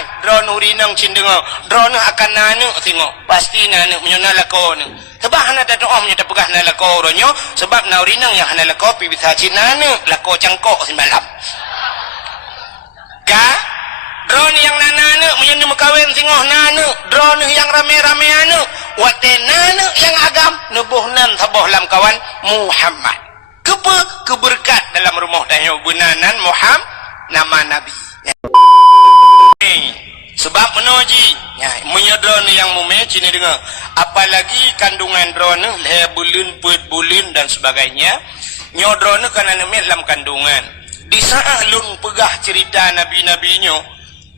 ai drone urinang cindengo drone akan nanu tengok pasti nanu menyona lako ni sebab hana tak doa menyata pegah na lako ronyo sebab na urinang yang hana lako pi bisa cinanu lako cangkok semalam ka drone yang nanu menyona mekawin singoh nanu drone yang rame-rame anu wate nanu yang agam nubuhnan saboh lam kawan Muhammad keberkat dalam rumah dan benanan Muhammad nama Nabi sebab menoji ya menyodron yang mume cini dengar apalagi kandungan drone le bulun put bulun dan sebagainya nyodron kana nemet dalam kandungan di saat lun pegah cerita nabi-nabinyo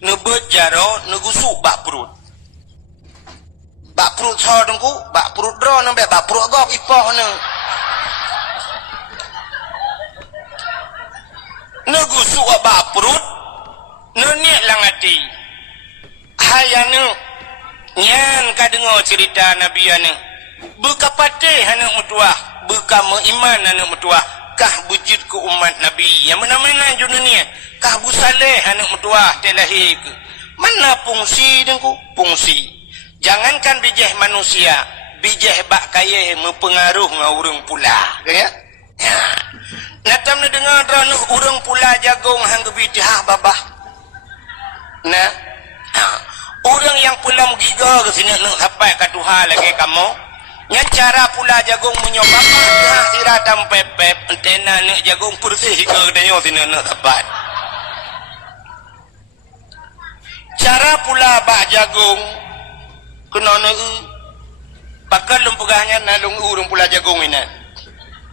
nebet jaro negusuk bak perut so dengku bak perut drone sampai bak perut gok ipoh ne negusuk bak perut nenek lang hati hayanu nyan kadengo cerita nabi anu buka patih anak mutuah buka mengiman anak mutuah kah bujud ke umat nabi yang mana-mana dunia kah busaleh anak mutuah telahir ke mana fungsi dengku fungsi jangankan bijih manusia bijih bak kaya mempengaruh ngurung pula ya natam na dengar drone urang pula jagung hang gebidih babah nah orang yang pulang giga ke sini nak sampai ke Tuhan lagi kamu yang cara pula jagung menyobak siratam pepep entena nak jagung bersih ke danyo sini nak dapat cara pula bak jagung kena nak bakal lempegahnya nalung urang pula jagung ini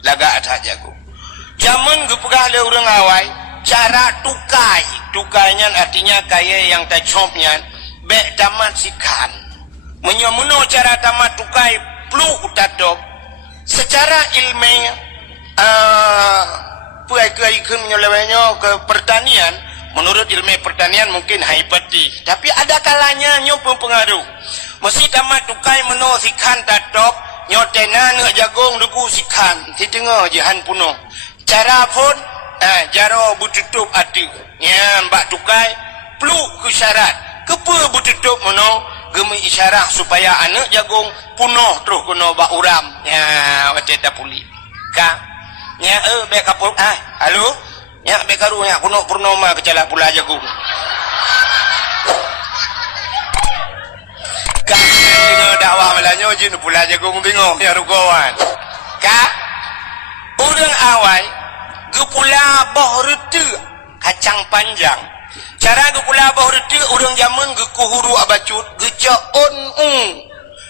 laga atas jagung zaman gepegah le orang awai cara tukainya artinya kaya yang tacopnya bek tamat sikan menyomuno cara tamat tukai plu utadop secara ilmiah puai ke menyolewanya ke pertanian menurut ilmu pertanian mungkin haipati tapi ada kalanya nyo pengaruh mesti tamat tukai meno sikan tadop nyotena nak jagung dugu sikan ditengah jahan puno cara pun jaro bututup ati nya mbak tukai plu ke syarat kepe bututup mono gemi isyarah supaya anak jagung punoh terus kono bak uram nya wate tapuli ka nya be kapul halo nya be karu nya kuno purnama kecala pula jagung ka dengan dakwah melanyo jin pula jagung bingung ya rugawan ka urang awai gepula boh rete kacang panjang cara gepula boh rete urang zaman gekuhuru abacut gecok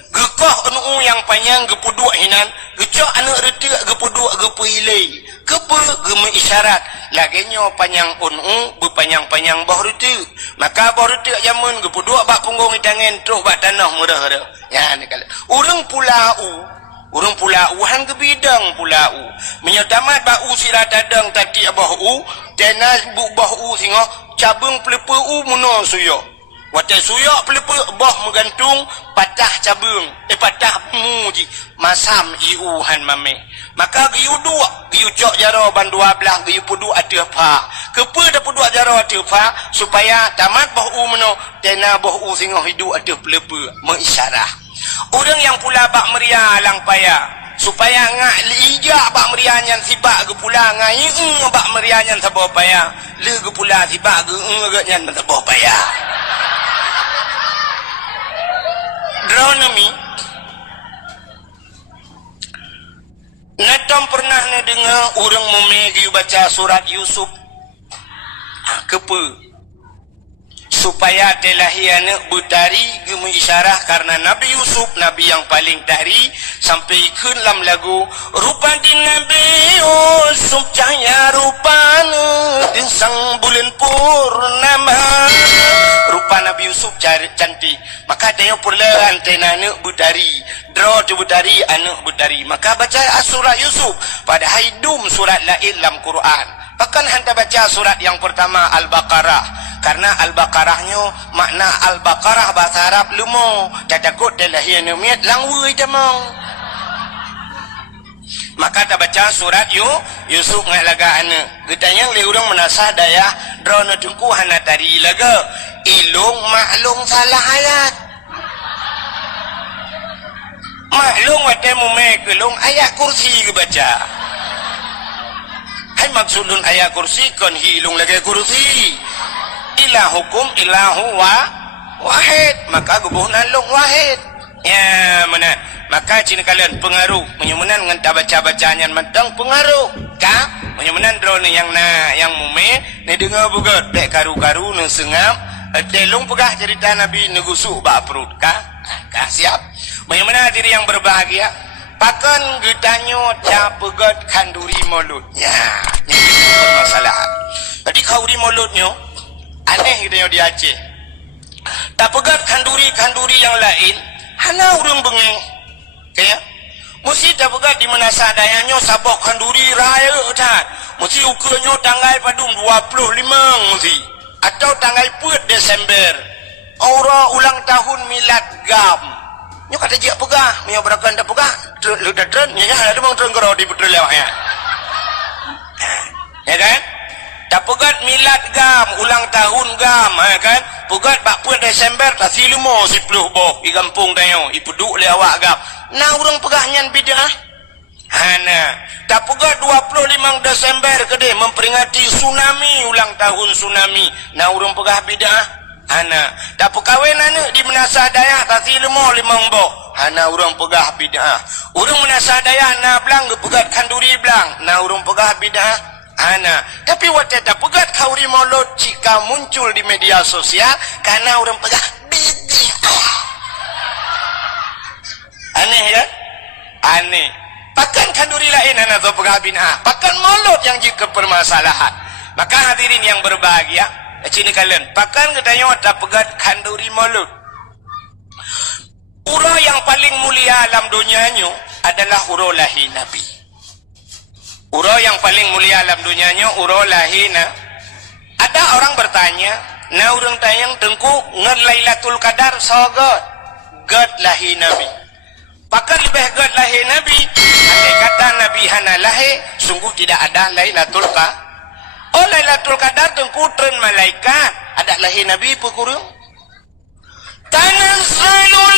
gekoh yang panjang gepuduk hinan gecok anak rete gepuduk gepuilei kepe geme isyarat lagenyo panjang berpanjang-panjang boh rete maka boh rete zaman gepuduk bak punggung hidangan terus bak tanah murah-murah ya ni kala urang urang pula hang ke bidang pula menyatamat bau sira dadang tadi abah tenas bu bah singo cabung pelepe muno suyo wate suyo pelepe bah menggantung patah cabung patah muji masam han mame maka giu dua giu cok jaro ban 12 giu pudu ati apa kepe da pudu jaro ati apa supaya tamat bah muno tena bah singo hidu ati pelepe mengisyarah orang yang pula bak meria lang paya supaya ngak lijak bak meria nyan sibak ke pula ngai bak meria nyan sabo paya le ke pula sibak ke nyan sabo paya dronomi natom pernah na dengar orang memegi baca surat Yusuf kepe supaya telahian butari gemi isyarah karena Nabi Yusuf Nabi yang paling dari sampai ikut dalam lagu rupa di Nabi Yusuf cahaya rupanya di sang bulan purnama rupa Nabi Yusuf cantik maka dia pula antena anak butari draw tu butari anak butari maka baca surah Yusuf pada haidum surat lain dalam Quran bahkan hantar baca surat yang pertama Al-Baqarah karena Al-Baqarahnya makna Al-Baqarah bahasa Arab lumo takut telahian miat langwui jamong maka tak baca surat Yusuf ngai laga ana getanya le urang menasah daya drone tungku hana tari laga ilung maklum salah ayat. Maklum wate mumekelung ayat kursi ke baca. Hai maksudun ayat kursi kon hilung lagi kursi. Ilahukum ilahu wahid, maka gubuhna long wahid. Ya mana? Maka cina kalian pengaruh menyumenan dengan baca-bacanya mentang pengaruh. Ka menyumenan drone yang mume ni dengar bugat dek karu-karu ne sengap telung pegah cerita Nabi negusuk bak perut ka siap. Menyumenan diri yang berbahagia pakan getanyo ca pegat kanduri mulutnya. Ini permasalahan. Jadi kauri mulutnya aneh gitu di Aceh. Tak pegat kanduri-kanduri yang lain hana urang bengeng. Kaya mesti tak pegat di mana sadayanya sabok kanduri raya tak. Mesti ukurnya tanggal padung 25 mesti. Atau tanggal 4 Desember. Aura ulang tahun milad gam. Nyo kata dia pegah, nyo berakan tak pegah. Lu dah tren, nya ada bang tren kerau di betul lewatnya. Ya kan? Tak pegat milad gam, ulang tahun gam, kan? Pegat 4 Desember tak silumo 10 boh di kampung tayo, ipuduk le awak gam. Nah urang pegahnya bidah. Hana, tak pegat 25 Desember kede memperingati tsunami, ulang tahun tsunami. Nah urang pegah bidah. Hana, tak perkahwin anak di menasa daya tak silumo 5 boh. Hana urang pegah bidah. Urang menasa daya na belang pegat kanduri belang. Nah urang pegah bidah. Ana, tapi waktu tak pegat kauri mulut jika muncul di media sosial karena orang pegat bid'ah. Aneh ya? Aneh. Pakan kanduri lain ana tu pegat bid'ah. Pakan mulut yang jika permasalahan. Maka hadirin yang berbahagia, sini kalian, pakan katanya tak pegat kanduri mulut. Ura yang paling mulia alam dunianya adalah ura lahir Nabi. Uro yang paling mulia alam dunianya uro lahina. Ada orang bertanya, na urang tayang tengku ngan Lailatul Qadar sogot god lahi Nabi. Pakai lebih god lahi Nabi. Andai kata Nabi hana lahi, sungguh tidak ada Lailatul Qadar. Oh Lailatul Qadar tengku tren malaikat. Ada lahi Nabi pukurung. Tanazzalul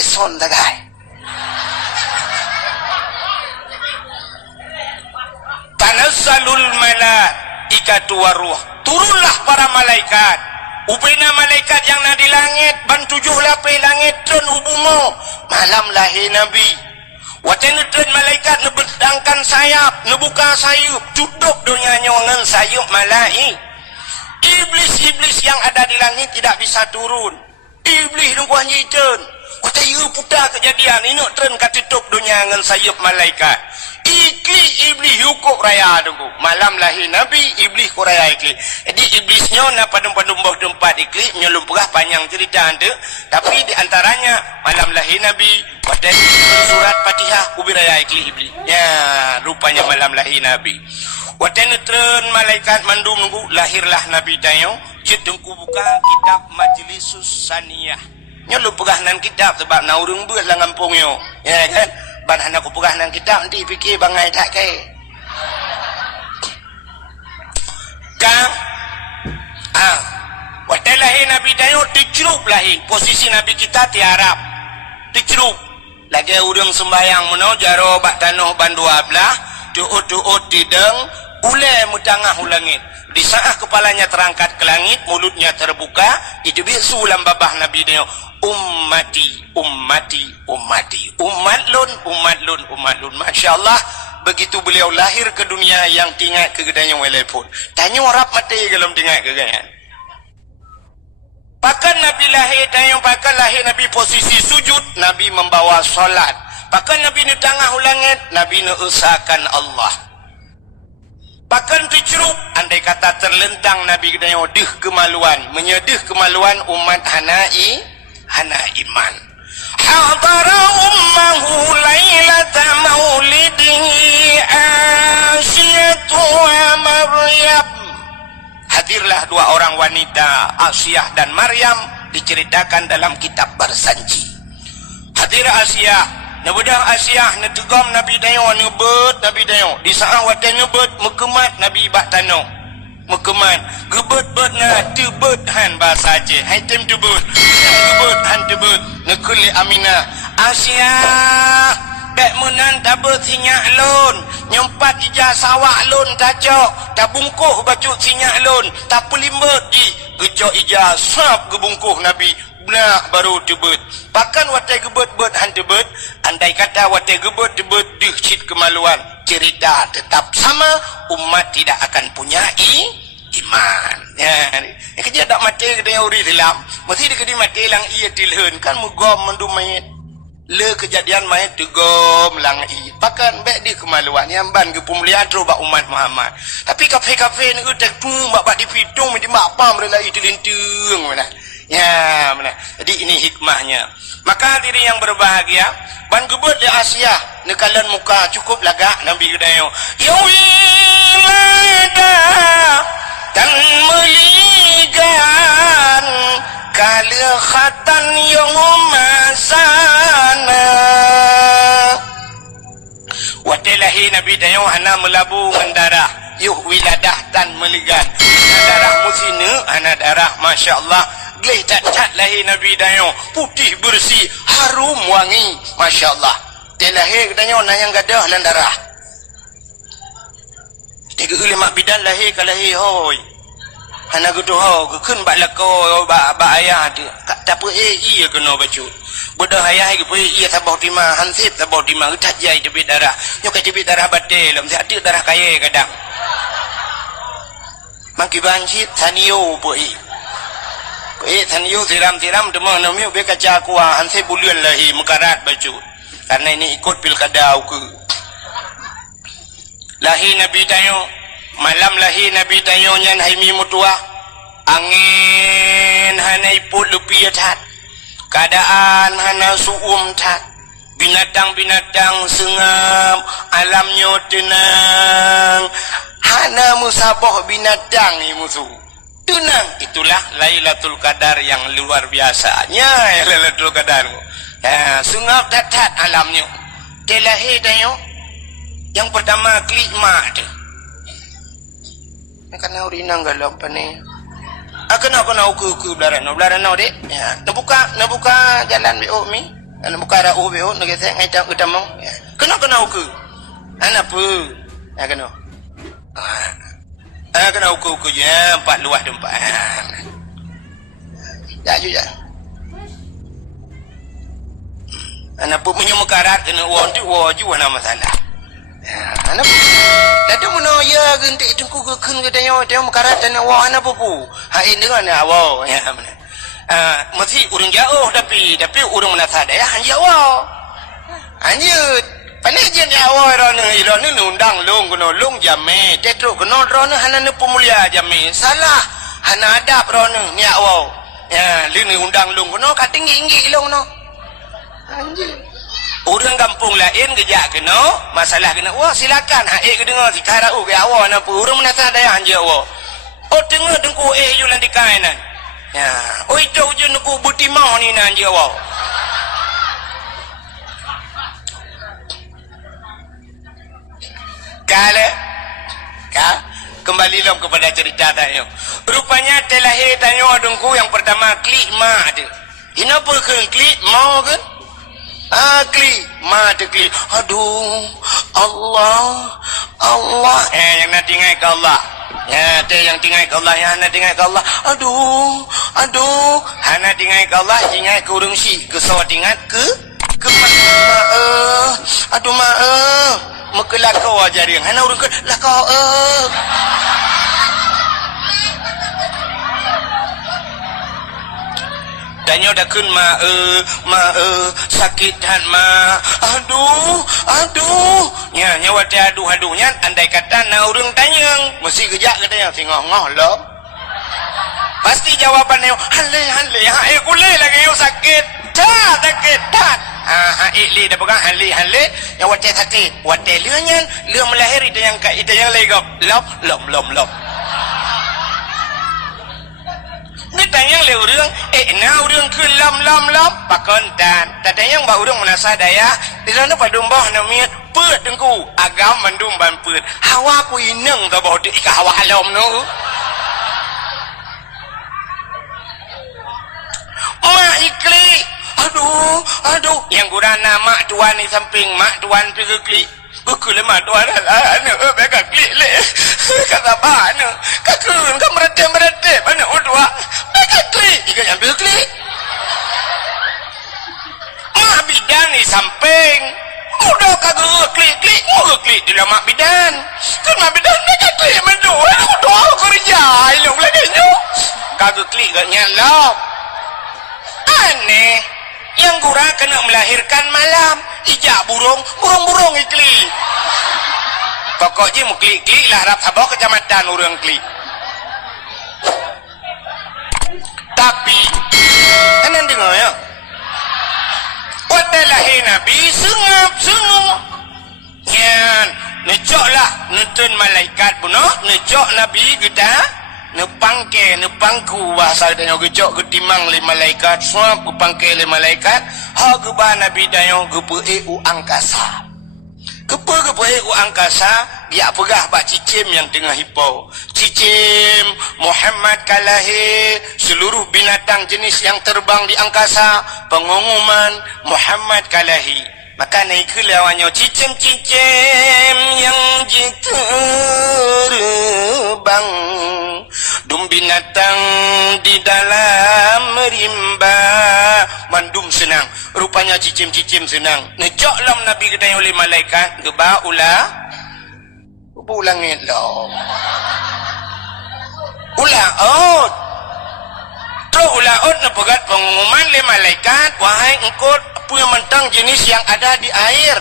son dagay. Tanazzalul malaikatu waruh. Turunlah para malaikat. Upena malaikat yang na di langit ban 7 lapis langit tren hubungo malam lahir Nabi. Watan tren malaikat nebedangkan sayap, nebuka sayup, tutup dunianya dengan sayup malaik. Iblis-iblis yang ada di langit tidak bisa turun. Iblis nungguan nyiten. Kata ia putar kejadian ini tren katutup dunia dengan sayup malaikat. Ikli iblis yukuk raya tunggu. Malam lahir Nabi iblis ku raya ikli. Jadi iblisnya na padum-padum bawah tempat ikli menyelum pegah panjang cerita anda. Tapi di antaranya malam lahir Nabi pada surat Fatihah kubi raya ikli iblis. Ya rupanya malam lahir Nabi. Watan tren malaikat mandum nunggu lahirlah Nabi tayo. Cetengku buka kitab Majlisus Saniyah. Nyolong pegahanan kitab sebab na urang buat lah ngampungnya. Ya kan? Ban aku pegahanan kitab nanti fikir bangai tak ke. Kang. Waktu lahir Nabi tayo dicrup lahir. Posisi Nabi kita tiarap. Dicrup. Lagi urang sembayang meno jaro bak tanah bandua belah. Tuut-tuut tideng. Ulai mutangah ulangit. Di saat kepalanya terangkat ke langit, mulutnya terbuka, itu bisu ulam babah Nabi dia. Ummati, ummati, ummati. Umatlun, umatlun, umatlun. Masya Allah, begitu beliau lahir ke dunia yang tinggal kegedanya walaupun. Tanya orang mati kalau tinggal kegedanya. Pakan Nabi lahir, tanya pakan lahir Nabi posisi sujud, Nabi membawa solat. Pakan Nabi di tengah ulangit, Nabi usahakan Allah. Bahkan tercerup, andai kata terlentang Nabi kita deh kemaluan, menyedih kemaluan umat hana iman. Hadara ummahu lailata maulidihi Asyatu wa Maryam. Hadirlah dua orang wanita, Asyah dan Maryam, diceritakan dalam kitab Barsanji. ira Asia nabudang Asia netugam Nabi dayo nebet Nabi dayo di saat wate nebet mekemat Nabi bak tano mekemat gebet-bet na tebet han bahasa Aceh hai tem tebet gebet han tebet nekuli Aminah Asia dek menan tabet sinyak lon nyempat ijah sawak lon tacok tabungkuh bacuk sinyak lon tak pelimbet di gecok ijah sap gebungkuh Nabi benak baru tebet pakan watai gebet-bet han tebet andai kata watai gebet tebet dihcit kemaluan cerita tetap sama umat tidak akan punya iman ya kerja tak mati kena uri dalam mesti dikedi mati lang ia tilhun kan mugom mendumait le kejadian mayat tegom lang i pakan baik di kemaluan yang ban ke pemulihan terubah umat Muhammad tapi kafe-kafe ni utek tu bak di pitung di mak pam rela itu lintung mana ya mana jadi ini hikmahnya maka diri yang berbahagia ban gebut di Asia nekalan muka cukup lagak Nabi gedayo yawilada dan meligan kala khatan yang masana watelahi Nabi dayo hana melabu darah yuh wiladah dan meligan darah musina ana darah masya-Allah gleh cat lahi Nabi dayo putih bersih harum wangi masya-Allah telahi dayo nayang gadah lan darah tiga mak bidan lahi kalahi hoi hana gitu ho keun bak lako bak ayah dia tak apa iya kena bacu bodoh ayah ke iya tabau terima hansip tabau terima utat jai tebit darah nyok tebit darah batil lam siat darah kaya kadang mangki banjit tanio poi tanio tiram demang namiu be kaca kuah hansip bulian lahi mekarat bacu karena ini ikut pilkada ke lahi Nabi tayo malam lahi Nabi tayo nyan haimi mutua angin hanai put lupiat hat keadaan hana suum tat binatang-binatang sengam alamnya tenang hana musabah binatang ni musuh tenang itulah Lailatul Qadar yang luar biasanya Lailatul Qadar ya sengap tat alamnya telahi tayo yang pertama klik mak tu. Kena urinang galau apa ni? Kena uku belaran dek. Ya, nak buka jalan BO mi. Nak buka rau BO nak gesek ngai tak utamong. Ya. Kena uku. Apa? Ya kena. Kena uku je empat luah tempat. Ya juga. Apa punya mekarat kena won tu waju nama masalah. Anak dadu mono ya genti tungku keun kedayo dia mekarat dan wa ana pupu hain dengan awo ya mana mesti urang jauh tapi urang menasa daya hanjawa anjut panejen awo irone nundang long kono long jame tetro kono rono hanane pemulia jame salah hana adab rono ni awo ya lini undang long kono katinggi long no anjut orang kampung lain kejak kena masalah kena wah silakan haik ke dengar si karau ke awak apa orang menasa daya hanja awak tengah dengku yulan di kainan ya itu je nuku butimau ni nan je awak kembali lom kepada cerita tanya rupanya telahir tanya dengku yang pertama klik mak ada kenapa ke klik mau kan klik mata klik aduh Allah yang nak tinggal ke Allah ya yang tinggal ke Allah yang nak tinggal ke Allah aduh hana tinggal ke Allah tinggal ke urang si ke sawa tinggal ke aduh mekelak kau ajar yang hana urang ke lah kau danyo dah kun sakit han aduh nya nyawa dia aduh nya andai kata na urang tanyang mesti kejak kata yang singoh-ngoh lo pasti jawabannya hale hae kule lagi yo sakit li dah pegang hale nyawa dia sakit wate leunya leu melahir itu yang legap lom tanya le urang na urang ke lam pakon dan tadayang ba urang menasa daya di sana padumbah namanya peut dengku agam mandum ban peut hawa ku ineng ta boh di ka hawa alam no mak ikli aduh yang gurana mak tuan ni samping mak tuan pergi klik buku lemah tuan ana bega klik le kata bana kakun ka merete bana udua bega klik ikan ambil klik mak bidan ni samping udah kagak klik mau klik di mak bidan kan mak bidan bega klik mandu udah kerja ilung lagi nyu kagak klik gak nyalap aneh yang gura kena melahirkan malam ijak burung ikli pokoknya mau klik lah harap abah kecamatan urang klik tapi anan dengar ya watalahi nabi sengap nyan necok lah nutun malaikat bunuh necok nabi kita nepangku bahasa dayo gecok getimang le malaikat suap kupangke le malaikat ha geba nabi dayo gepe u angkasa gepe u angkasa dia pegah bak cicim yang tengah hipau cicim Muhammad kalahi seluruh binatang jenis yang terbang di angkasa pengumuman Muhammad kalahi maka naik ke lawannya cicim yang terbang dum binatang di dalam rimba mandum senang rupanya cicim senang necok lam nabi kedai oleh malaikat geba ulang lo ulaut na pegat pengumuman le malaikat wahai engkau punya mentang jenis yang ada di air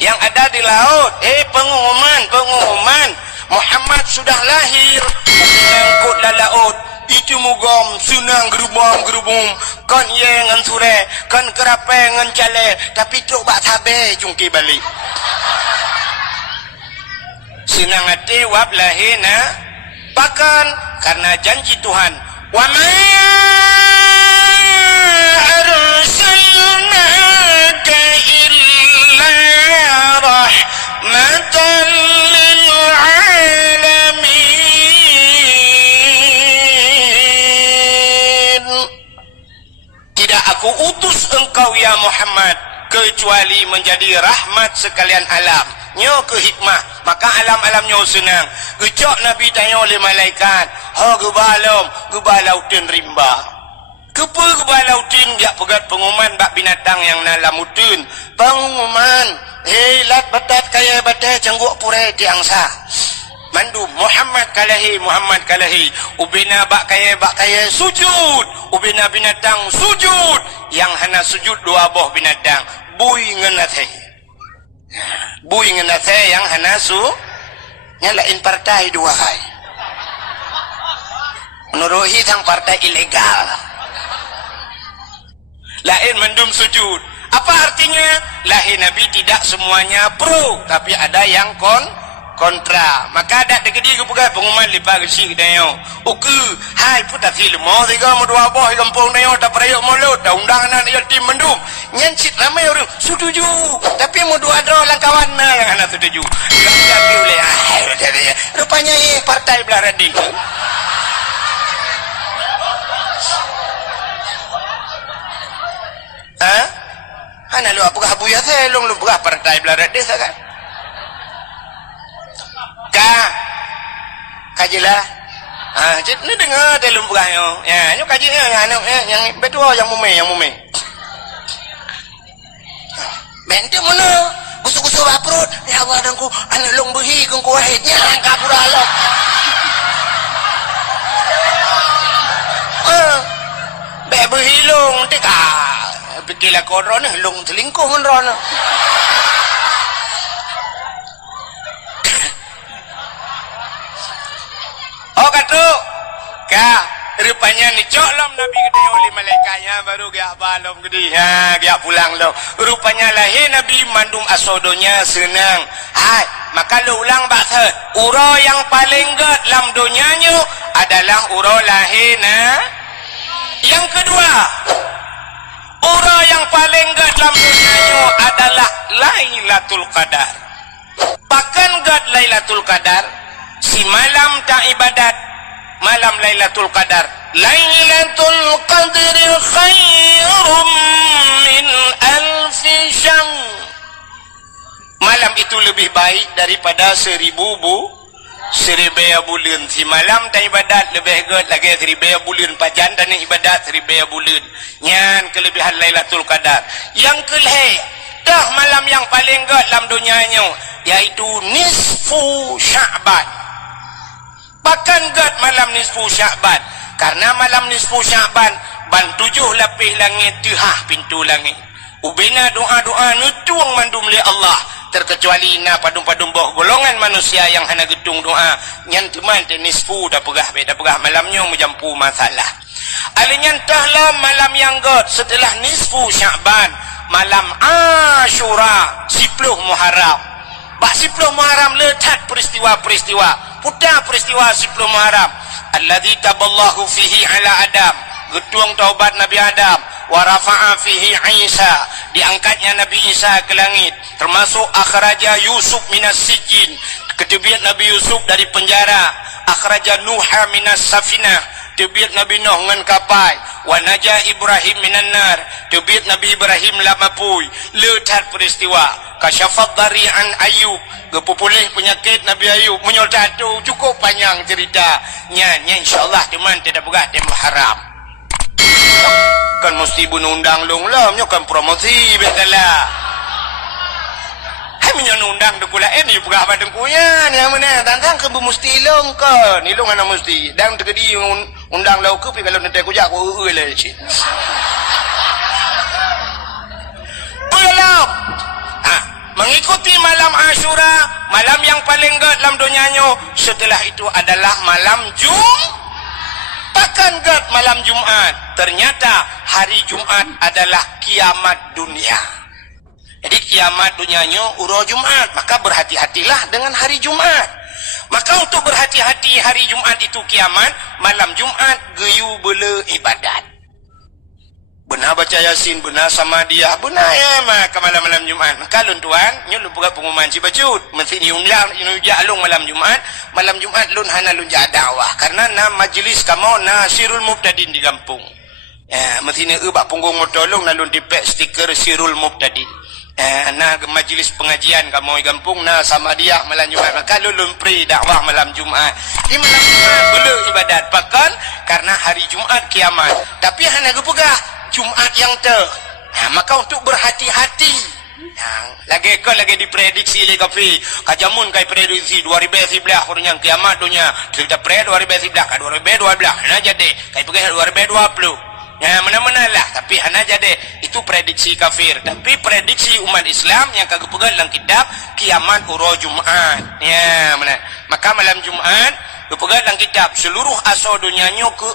yang ada di laut pengumuman Muhammad sudah lahir mengangkut la laut itu mugom sunang gerubung kan ye ngan sure kan kerape ngan cale tapi truk bak tabe jungki balik senang hati wab lahina pakan karena janji Tuhan wa ma arsalnaka illa rahmatan lil alamin tidak aku utus engkau ya Muhammad kecuali menjadi rahmat sekalian alam nyo ke hikmah maka alam-alam nyo senang gecok nabi tanya oleh malaikat ha gebalautin rimba gebalautin dia pegat pengumuman bak binatang yang nalamutun pengumuman lat batat kaya batai cangguk pure tiangsa mandu Muhammad kalahi ubina bak kaya sujud ubina binatang sujud yang hana sujud dua boh binatang bui ngenate yang hana nyalain partai dua hai menuruhi sang partai ilegal lain mendum sujud apa artinya lahir nabi tidak semuanya pro tapi ada yang kontra maka ada degedi ke pegai pengumuman lipa gesi dayo uku hai puta film mo tiga mo dua boh kampung dayo ta prayo mulut ta undangan ya tim mendum nyancit ramai orang setuju tapi mo dua dro langkawan yang ana setuju tapi oleh rupanya partai belah rading ana lu apakah buya saya lu buka partai belah rading kan kajilah jadi ni dengar dalam bukannya ya nyu kaji yang betul yang mume bente mana gusuk-gusuk baprut ya Allah dangku anak long behi kung kuahitnya kabur Allah be behi long tik pikirlah koron long selingkuh menron rupanya ni coklom nabi gede oleh malaikatnya baru gak balom gede gak pulang lo rupanya lahir nabi mandum asodonya senang hai maka lo ulang baksa uro yang paling get lam dunianya adalah uro lahir Yang kedua, orang yang paling gad dalam dunia adalah Lailatul Qadar. Bahkan gad Lailatul Qadar, si malam tak ibadat, malam Lailatul Qadar. Lailatul Qadri khairum min alfi syahr. Malam itu lebih baik daripada 1000 bulan. Si malam tak ibadat lebih good lagi 1000 bulan. Pajan dan ibadat 1000 bulan. Nyan kelebihan Lailatul Qadar. Yang kelih, dah malam yang paling good dalam dunianya, yaitu nisfu Sya'ban. Bahkan good malam nisfu Sya'ban. Karena malam nisfu Sya'ban ban 7 lapis langit tuhah pintu langit. Ubina doa-doa nutuang mandum li Allah, terkecuali na padum-padum boh golongan manusia yang hana gedung doa nyan teman nisfu dah pegah malamnya menjampu masalah. Alinyan tahlah malam yang god setelah nisfu Sya'ban, malam Ashura 10 Muharram. Bak 10 Muharram letak peristiwa-peristiwa, putar peristiwa 10 Muharram. Alladzi taballahu fihi ala Adam, gedung taubat Nabi Adam, wa rafa'a fihi Isa, diangkatnya Nabi Isa ke langit, termasuk akhraja Yusuf minas sijin, ketebiat Nabi Yusuf dari penjara, akhraja Nuha minas safinah, tebiat Nabi Nuh ngan kapal, wa naja Ibrahim minan nar, tebiat Nabi Ibrahim lamapui. Letat peristiwa kasyafat dari'an Ayub, gepupulih penyakit Nabi Ayub, menyol tatu, cukup panjang cerita nya insyaallah teman tidak pegah tem haram. Kan mesti undang long lah, kan promosi betala. Hai menyon undang de pula ni pegah badengkunya ni mana tantang ke mesti long kan. Ni long ana mesti dan tegedi undang lau ke pi kalau nanti aku jak aku le cik. Belum. Mengikuti malam Ashura, malam yang paling gad dalam dunianya. Setelah itu adalah malam Bahkan gad malam Jumat. Ternyata hari Jumat adalah kiamat dunia. Jadi kiamat dunianya uro Jumat. Maka berhati-hatilah dengan hari Jumat. Maka untuk berhati-hati hari Jumat itu kiamat, malam Jumat geyu bela ibadat. Benar baca Yasin, benar sama dia, benar ya maka malam-malam Jumat. Maka lun tuan, nyu lu buka pengumuman si bacut. Mesti ni undang alung malam Jumat lun hana lun ja dakwah. Karena na majlis kamu na Sirul Mubtadin di kampung. Ya, mesti ni ubak punggung motolong na lun dipek stiker Sirul Mubtadin. Na majlis pengajian kamu di kampung na sama dia malam Jumat. Maka lun pri dakwah malam Jumat. Di malam Jumat bela ibadat. Bahkan karena hari Jumat kiamat. Tapi hana gepegah Jumat yang maka untuk berhati-hati lagi diprediksi oleh kafe kajamun kai prediksi 2011 kurang kiamat dunia kita pred 2011 ka 2012 hana jadi kai pergi 2020 ya mana-mana lah tapi hana jadi itu prediksi kafir. Tapi prediksi umat Islam yang kagak pegang dalam kitab kiamat uro Jumat ya mana. Maka malam Jumat pegang dalam kitab seluruh asal dunianya ke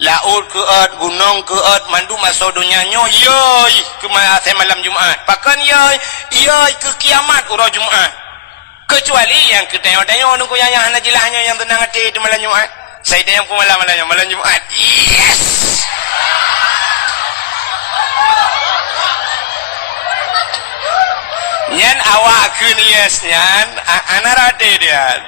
laut keat, gunung keat, mandu masuk dunianya, yoi ke malam Jumat. Bahkan yoi ke kiamat ura Jumat. Kecuali yang ketengok-tengok nunggu yang hana jilahnya yang tenang hati di malam Jumat. Saya tengok pun malam Jumat. Yes! Nyan awak ke ni yes, nyan anak rade dia.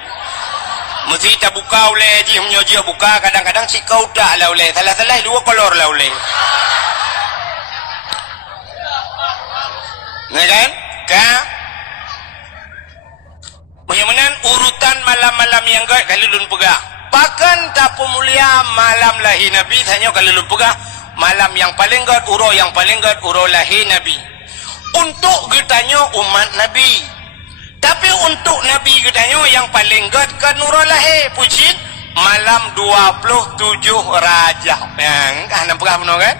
Mesti tak buka oleh ji menyoji buka kadang-kadang si kau tak lah oleh salah-salah dua kolor lah oleh. Nah kan? Bagaimana urutan malam-malam yang gak kali lun pegah. Bahkan tak pemulia malam lahir Nabi hanya kali lun pegah malam yang paling gak yang paling gak lahir Nabi. Untuk getanya umat Nabi. Tapi untuk Nabi katanya yang paling gad ke nurul lahir pucit malam 27 Rajab. Yang nampak benar kan?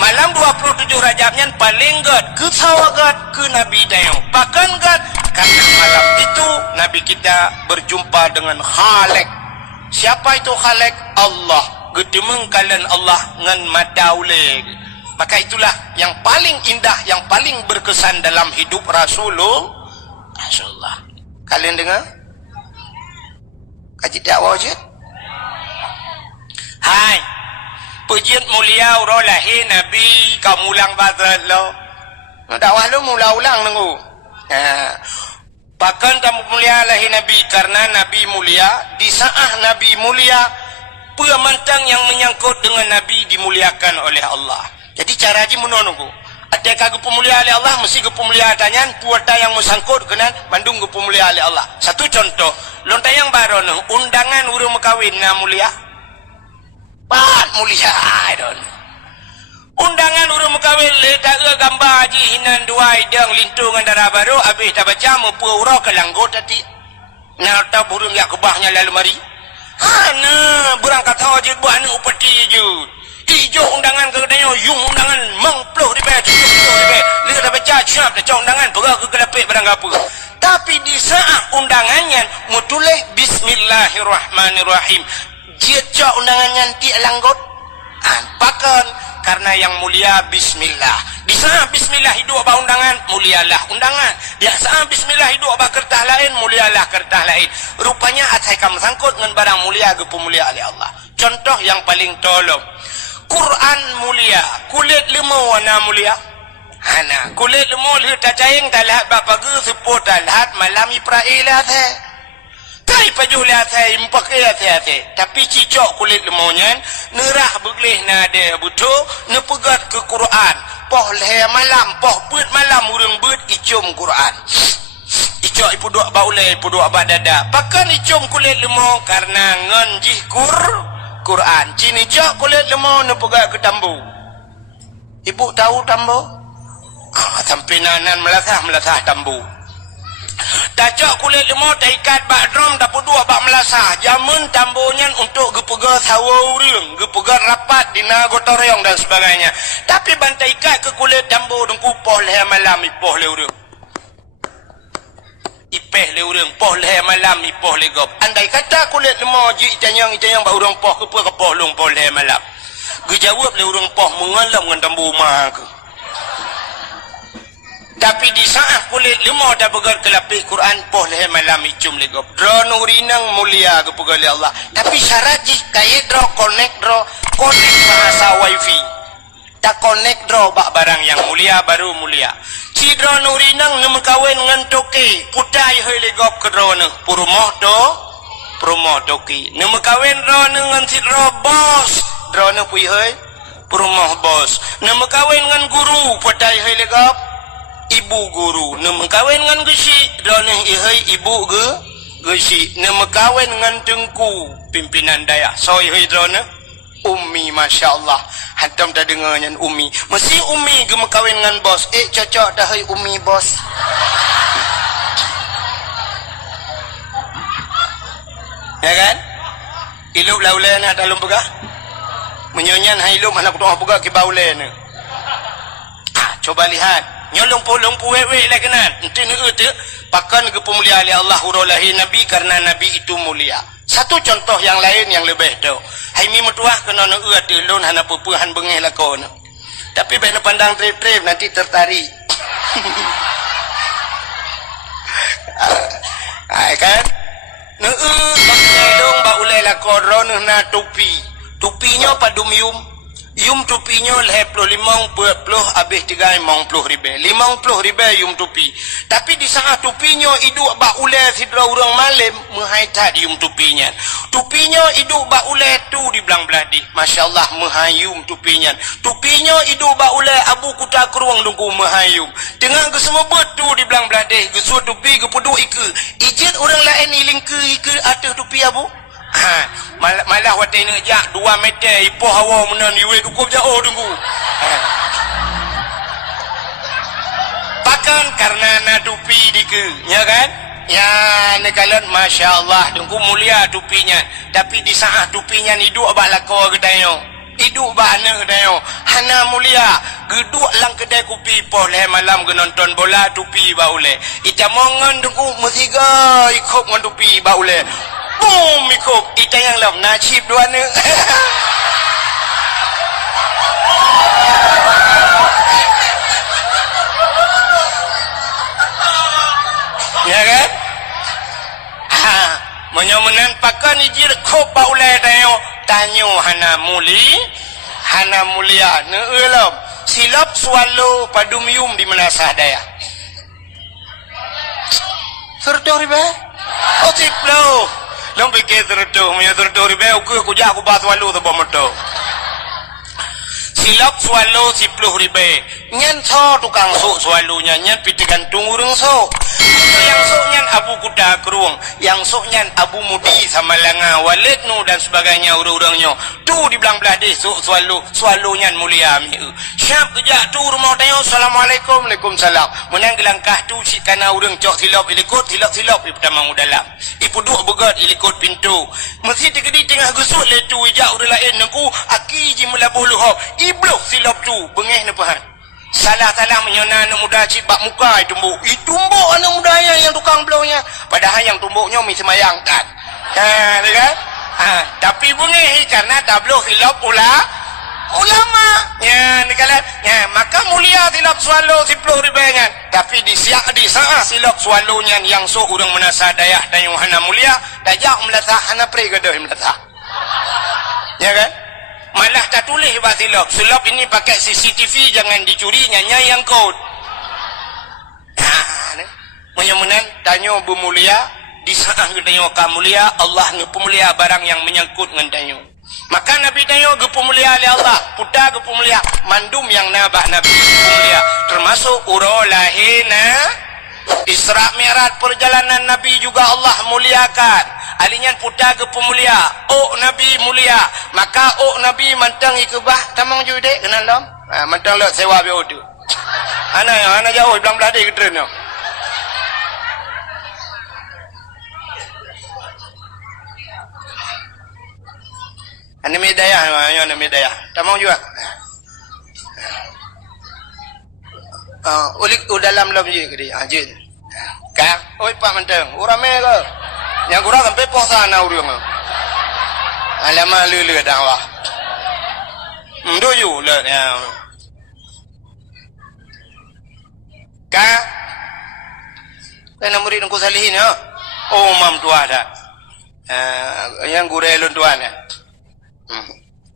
Malam 27 Rajabnya paling gad ke sawagat ke Nabi tayang. Bahkan gad karena malam itu Nabi kita berjumpa dengan Khalik. Siapa itu Khalik? Allah. Gedemeng kalian Allah ngan madaule. Maka itulah yang paling indah, yang paling berkesan dalam hidup Rasulullah. Kalian dengar? Kaji dakwah je? Hai. Pejit mulia uro lahir Nabi kau mulang bazat lo. Dakwah lu mula-ulang nunggu. Bahkan kamu mulia lahir Nabi karena Nabi mulia. Di saat Nabi mulia, pemantang yang menyangkut dengan Nabi dimuliakan oleh Allah. Jadi cara haji menunggu. Ada kagak pemulia oleh Allah, mesti ke pemulia tanyan, puata yang mesangkut kena mandung ke pemulia oleh Allah. Satu contoh, lontar yang baru nih, undangan urung mekawin na mulia. Pat mulia, don. Undangan urung mekawin letak gambar haji hinan dua idang lintungan darah baru, habis tak baca mempu urang kelanggut tadi. Nah, tak burung yak kebahnya lalu mari. Hana berangkat haji buat ni upeti je. Ijo undangan ke kedai yung undangan mengpluh di bawah 70 di bawah lihat dah baca siap dah cak undangan pergi ke kelapik barang apa tapi di saat undangannya mutuleh bismillahirrahmanirrahim dia cak undangannya ti langgot bahkan karena yang mulia bismillah di saat bismillah hidup apa undangan mulialah undangan di saat bismillah hidup apa kertas lain mulialah kertas lain rupanya atai kamu sangkut dengan barang mulia ke pemulia oleh Allah contoh yang paling tolong Quran mulia, kulit lemau warna mulia. Hana, kulit lemau lihat caing talah bapa ge sepot talah malam iprailah teh. Kai pajulah teh impak ya teh. Tapi cicok kulit lemaunya nerah begleh nade buto nepegat ke Quran. Poh leh malam, poh put malam urang beut icum Quran. Icok ipu dua baulai, ipu dua badada. Pakan icum kulit lemau karena nganjih Quran. Cini cak kulit lemau ni pegak ke tambu. Ibu tahu tambu? Sampai nanan melasah tambu. Tak cak kulit lemau tak ikat bak drum tak dua bak melasah. Jamun tambunya untuk gepegak sawa uring, gepegak rapat dina gotoreong dan sebagainya. Tapi bantai ikat ke kulit tambu dengku poh leh malam ipoh leh uring. Ipeh le urang poh le malam ipoh le gop andai kata kulit lemau ji itanyang ba urang poh ke poh long poh le malam ge jawab le urang poh mengalam ngan tambu mah ke tapi di saat kulit lemau dah pegang kelapik Quran poh le malam icum le gop dro nurinang mulia ke pegang le Allah tapi syarat ji kait dro connect bahasa wifi tak connect dro bak barang yang mulia baru mulia Cidro nurinang nem kawin ngan toki putai hei legop ke drone purumoh toki nem kawin drone ngan cidro bos drone pui hei purumoh bos nem kawin ngan guru putai hei legop ibu guru nem kawin ngan gesi drone hei ibu gesi nem kawin ngan tengku pimpinan daya soi hei drone Umi masya-Allah hantam dah dengarnya Umi mesti Umi ge kawin dengan bos cocok dah hai Umi bos ya kan hidup laulen ada lum pegah menyonyan hai lum anak doa pegah ke baulen coba lihat nyolong wewe lah kenan ente neueuh pakan ke pemulia Allah urolahi nabi karena nabi itu mulia satu contoh yang lain yang lebih tu hai mi metuah kena neueuh telun hana pupuhan bengih lakon tapi baik pandang trip-trip nanti tertarik hai kan neueuh pakai dong ba ulai lakon ron na tupinya padum yum tupinya leh 50 habis 30 ribu yum tupi tapi di saat tupinya iduk bak ulai sidra urang malam menghaitat yum tupinya iduk bak ulai tu di belang beladi masya-Allah menghayum tupinya iduk bak ulai abu kuta keruang dungku menghayum dengan kesemebet tu di belang beladi gesua tupi gepudu ike ijin orang lain iling ke atas tupi abu malah watai ni jak 2 meter ipoh hawa menan iwe dukup jauh tunggu pakan karena na tupi dike ya kan ya nekalan masya-Allah tunggu mulia tupinya tapi di saat tupinya hidup bak lako gedayo hidup bak ana gedayo hana mulia geduk lang kedai kopi poh leh malam ge nonton bola tupi bak ule itamongan tunggu mesiga ikop ngan tupi bak ule boom ikut kita yang lam nasib dua ni ya kan menyomenan pakan ijir kop baulai tayo tanyo hana hana mulia neulam silap swallow padumyum di menasah daya serdoh riba oh tiplo long pikir serdoh punya serdoh riba aku jah aku bahas swallow tu bomoto silap swallow 10 riba nyan so tukang sok swallownya nyan pitikan tungurung sok yang soknya Abu Kuda Keruang, yang soknya Abu Mudi sama Langa Walid nu dan sebagainya orang-orangnya tu di belang-belah deh sok swallow-nya mulia miu siap kejak tu rumah tanya assalamualaikum waalaikumsalam menang gelangkah tu si kana orang cok silap ilikut silap pertama dalam ipu duk begat ilikut pintu mesti tegedi tengah gesuk le tu ijak orang lain nengku aki ji melabuh luhab iblok silap tu bengeh nepahan salah-salah menyona anak muda cik bak muka tumbuk anak muda yang tukang blownya padahal yang tumbuknya mi semayang kan kan tapi bunyi karena tabloh silap ulama ya negala ya maka mulia silap swallow 10 ribunya tapi di saat silap swallownya yang so urang menasa dayah dan yang hana mulia dajak melatah hana pregadah melatah ya kan malah tak tulis silap ini pakai CCTV jangan dicuri nyanya yang kod menyemunan tanya bu mulia di saat tanya ka mulia Allah ngepemulia barang yang menyangkut dengan tanya maka Nabi tanya gepemulia oleh Allah puta gepemulia mandum yang nabah Nabi gepemulia termasuk urolahina Isra Mi'raj perjalanan Nabi juga Allah muliakan alinyan puta ke pemulia Nabi mulia maka Nabi mantang ikubah tamang jude kenal lam mantang lot sewa be odu ana jauh belang belah dia ketren yo ana medaya tamang juga ulik dalam lam je ke dia ajin ka oi pak mantang urame ke yang kurang sampai puasa na urang alama lele dakwah ndoyo le ka kana murid ku salihin ya mam tua dah yang gure lun tuan ya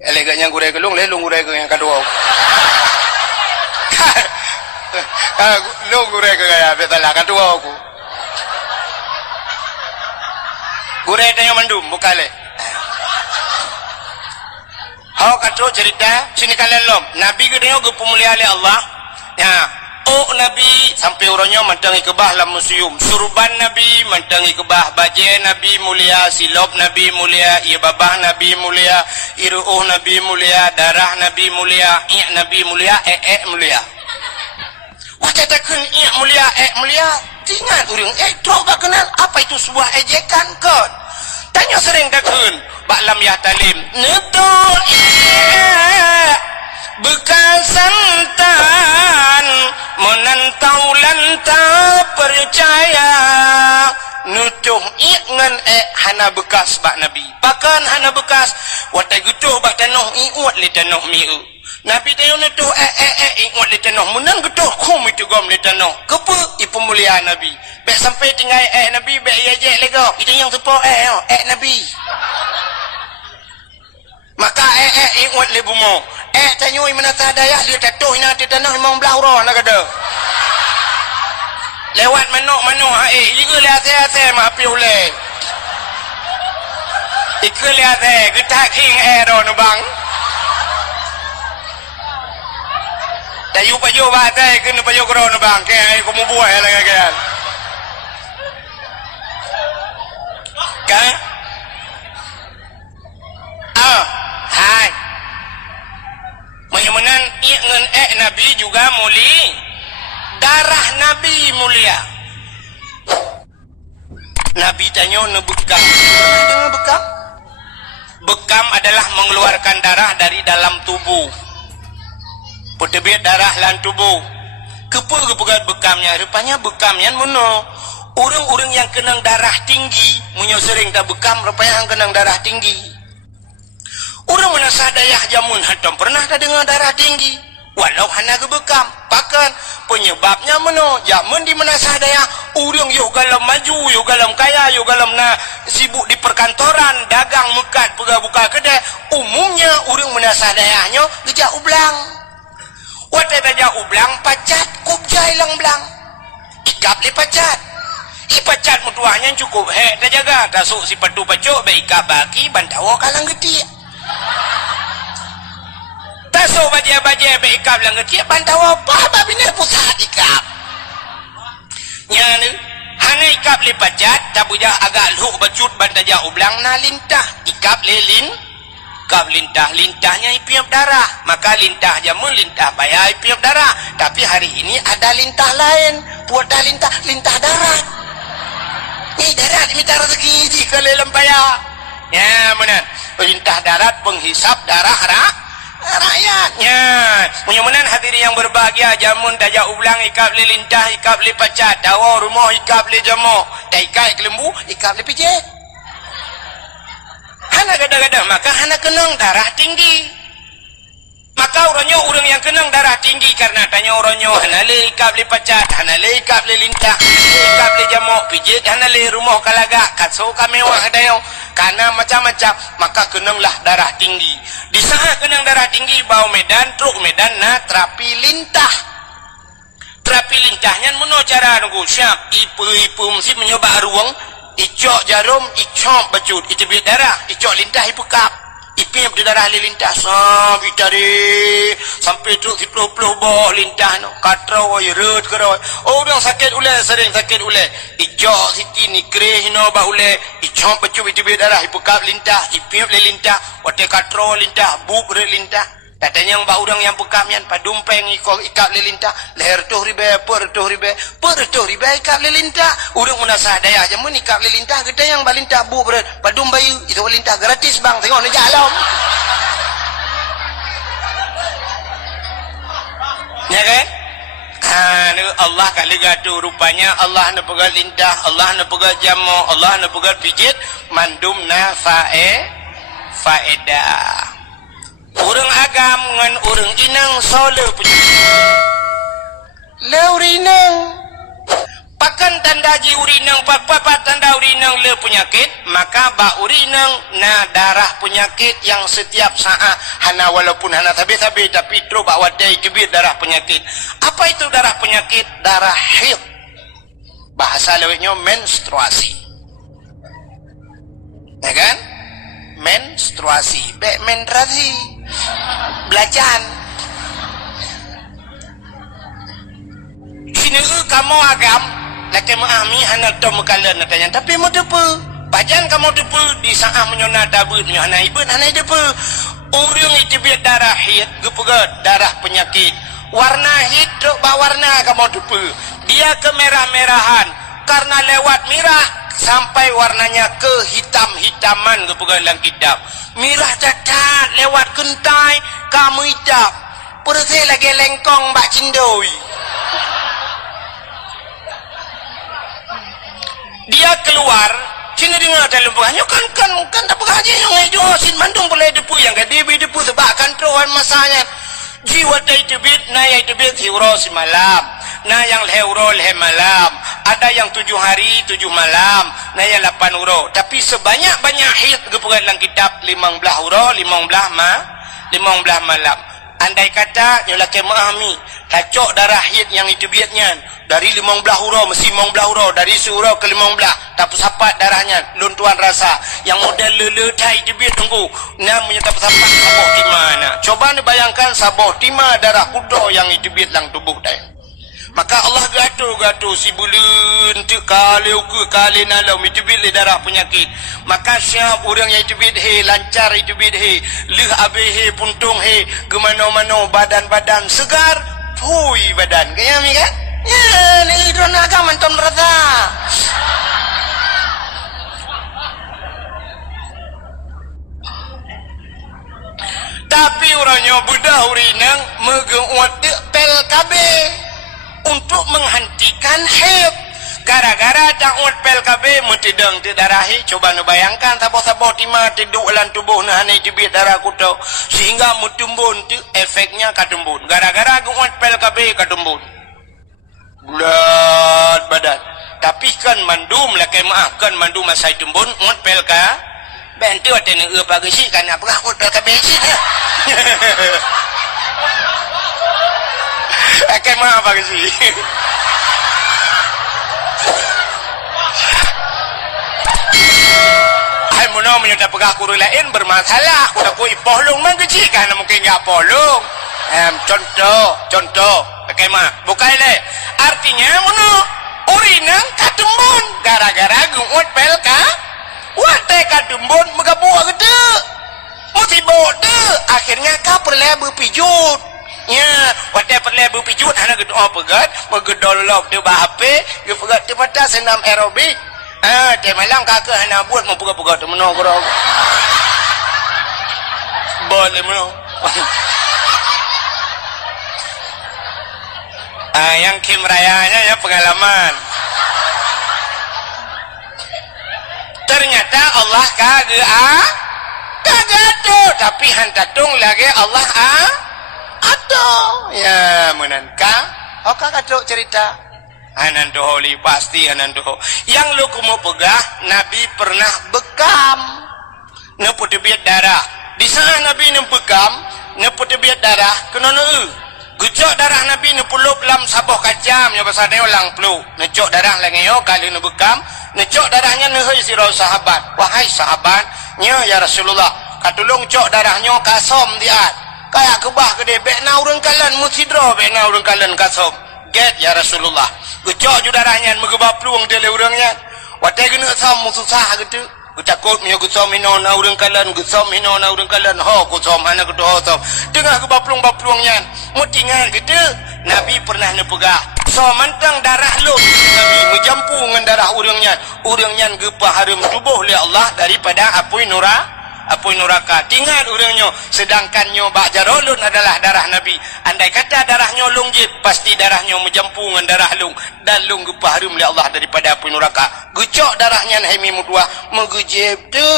elega yang gure gelung le lung gure yang kedua lung gure ke ya betala kedua aku gure tanya mandum bukale hau katro cerita sini kalian lom nabi gedenya ge pemulia oleh Allah ya nabi sampai orangnya mantangi kebah lam museum surban nabi mantangi kebah baje nabi mulia silop nabi mulia iya babah nabi mulia iruh nabi mulia darah nabi mulia nabi mulia mulia wajah takun mulia mulia ingat urang trok tak kenal apa itu sebuah ejekan kon tanya sering takun bak lam ya talim netul bekas santan menantau lanta percaya nutuh ngan hana bekas bak nabi pakan hana bekas watai getuh bak tanoh iuat le tanoh miu nabi tayo nutuh iuat le tanoh menang getuh kum itu gom le tanoh kepe ipu mulia nabi bek sampai tinggal nabi bek ye lego itu yang sepo nabi maka iuat le bumo tanyo menata dayah dia tatuh ina di tanah memang belah ura nak ada lewat manuk juga lihat saya maafi uleh ikut lihat saya getak king no bang tayu payo ba saya kena payo kro no bang kaya ko mo buhay lang kaya kan hai menyamanan ngan nabi juga darah nabi mulia nabi tanya bekam bekam adalah mengeluarkan darah dari dalam tubuh petebit darah lan tubuh kepegat bekamnya rupanya bekamnya mono orang-orang yang kenang darah tinggi munyo sering tak bekam rupanya yang kenang darah tinggi orang menasa dayah jamun hatam pernah tak dengar darah tinggi walau hana gebekam bahkan penyebabnya meno jamun di menasa dayah urang yo galam maju, yo galam kaya, yo galam na sibuk di perkantoran, dagang mekat, buka kedai, umumnya urang menasah dayahnya geja ublang. Wate daja ublang pacat kubjai lang blang. Ikap li pacat. Ipacat mutuahnya cukup dah jaga tasuk si padu pacuk be ikap baki bantawa kalang geti. Tasuk baje be ikap lang geti bantawa pa babine pusat ikap. Nya ni hana ikap li pacat tabuja agak luk bacut bantaja ublang na lintah ikap lelin kap lintahnya ipiap darah, maka lintah jamu lintah bayar ipiap darah. Tapi hari ini ada lintah lain, buat lintah darat. Ni darat minta rezeki di kelelem payah. Ya benar. Lintah darat penghisap darah rakyatnya. Mudah-mudahan hadirin yang berbahagia, jamun dajak ulang ikap li lintah, ikap li pacat, dawa rumah ikap li jamu, daikai kelembu, ikap li pijek. Hana gada-gada, maka hana kenang darah tinggi. Maka orangnya orang yang kenang darah tinggi karena tanya orangnya hana le ikap li pacat, hana le ikap li lintah, ikap li jamuk, pijit hana le rumah kalaga, katso kamewah hadayong, karena macam-macam, maka kenanglah darah tinggi. Di saat kenang darah tinggi bau medan, truk medan na terapi lintah. Terapi lintahnya meno cara nunggu siap, ipu mesti menyoba ruang. Icok jarum, icok bacut, itu biar darah, icok lintah ipukap, ipip di darah lintah, sampai tadi sampai tu 10 bawah lintah no, katrau red kerau, orang sakit ulai, sering sakit ulai, icok siti ni kereh no bah ulai, icok bacut itu biar darah ipukap lintah, ipip le lintah, wate katrau lintah, buk red lintah. Katanya yang bau orang yang pekamian padumpeng ikap lelintah leher tuh ribe per tuh ribe ikap lelintah urang menasah daya aja mun ikap lelintah gede yang balintah bu berat padum bayu itu lintah gratis bang tengok ni jalan ya kan Allah kali gaduh rupanya Allah na pegal lintah Allah na pegal jamu Allah na pegal pijit mandum na faedah. Orang agam dengan orang inang solo punya le urinang pakan tanda ji urinang papat tanda urinang le penyakit maka ba urinang na darah penyakit yang setiap saat hana walaupun hana tapi terus ba wadai jubir darah penyakit. Apa itu darah penyakit? Darah haid, bahasa lewatnya menstruasi, ya kan? Menstruasi menstruasi belacan sini kamu agam laki mengami anak tu mekalan natanya tapi mau depu bajan kamu depu di saat menyona dabut menyona ibun anak depu orang itu biar darah hid gepegat darah penyakit warna hid warna kamu depu dia kemerah-merahan karena lewat merah sampai warnanya ke hitam-hitaman gepegat dalam kitab mirah cacat lewat kentai kamu hitam pergi lagi lengkong bak cindoi dia keluar sini dengar dalam buahnya kan tak berhaji yang hijau sin mandung boleh depu yang kedibi depu sebabkan teruan masanya jiwa itu bit na yang itu bit hiuro si malam na yang leuro leh malam ada yang 7 hari 7 malam na yang 8 euro tapi sebanyak-banyak hid gepegat dalam kitab 15 euro 15 malam andai kata nyolake memahami kacok darah hid yang itu biatnya dari 15 euro mesti 15 euro dari 10 euro ke 15 tak sapat darahnya luntuan rasa yang model lele tai itu biat tunggu namanya tak sapat saboh di mana coba ni bayangkan saboh tima darah kudo yang itu biat lang tubuh dah. Maka Allah gaduh si bulan tu kali uku kali nalau itu bila darah penyakit maka siap orang yang itu he lancar itu he leh abe he puntung he ke mana-mana badan-badan segar pui badan kaya mi kan ya ni drone agak mantom rata tapi orangnya budak urinang megeuat pel kabe untuk menghentikan haid gara-gara dakwat pel KB mentidang ti darahi coba nu bayangkan saboh-saboh tima tiduk dalam tubuh na hanai tibit darah kuto sehingga mutumbun tu efeknya katumbun gara-gara dakwat pel KB katumbun bulat badan tapi kan mandum lah kai maah kan mandum masai tumbun ngot pel ka bentu ate ne pagi si kan apa ngot pel ka besi dia akan maah pagi si ai mono menyata pegah kuru lain bermasalah udah ku ipohlung man kecil kan mungkin enggak pohlung contoh pakai mah bukan le artinya mono urinang katumbun gara-gara gungut pel ka wate katumbun megabuah gede musibo de akhirnya ka perle berpijut nya wate perle berpijut ana gede pegat megedolok de bahape ge pegat de mata senam aerobik te malang kakak hana buat mau pegat-pegat meno goro boleh meno yang Kim Rayanya ya pengalaman. Ternyata Allah kagak tuh, tapi hantatung lagi Allah aduh ya menanka. Oh kagak tuh cerita. Anandu holi pasti anandu. Yang lu kumu pegah Nabi pernah bekam. Neput biat darah. Di sana Nabi bekam, neput biat darah kenapa gejok darah Nabi ni puluh lam saboh kacam yang pasal dia ulang puluh ngejok darah lagi yo kali ni bekam ngejok darahnya nehoi sirau sahabat wahai sahabat nya ya Rasulullah katulung cok darahnya kasom diat kayak kebah gede bekna urang kalian musidro bekna urang kalian kasom get ya Rasulullah gejok ju darahnya megebah peluang dele urangnya watai gena sam susah gitu takut punya gusom hino na urang kalian gusom hino na urang kalian ho gusom hana kudu ho so tengah ke baplung-baplungnya mutingan gitu Nabi pernah nepegah so mantang darah lu Nabi menjampu dengan darah urangnya gepah harum tubuh oleh Allah daripada apui neraka tinggal urangnya sedangkan nyo bak jarolun adalah darah Nabi andai kata darahnya lungjib pasti darahnya menjampu dengan darah lung dan lung gepah harum oleh Allah daripada apui neraka gecok darahnya hemi mudua megejib tu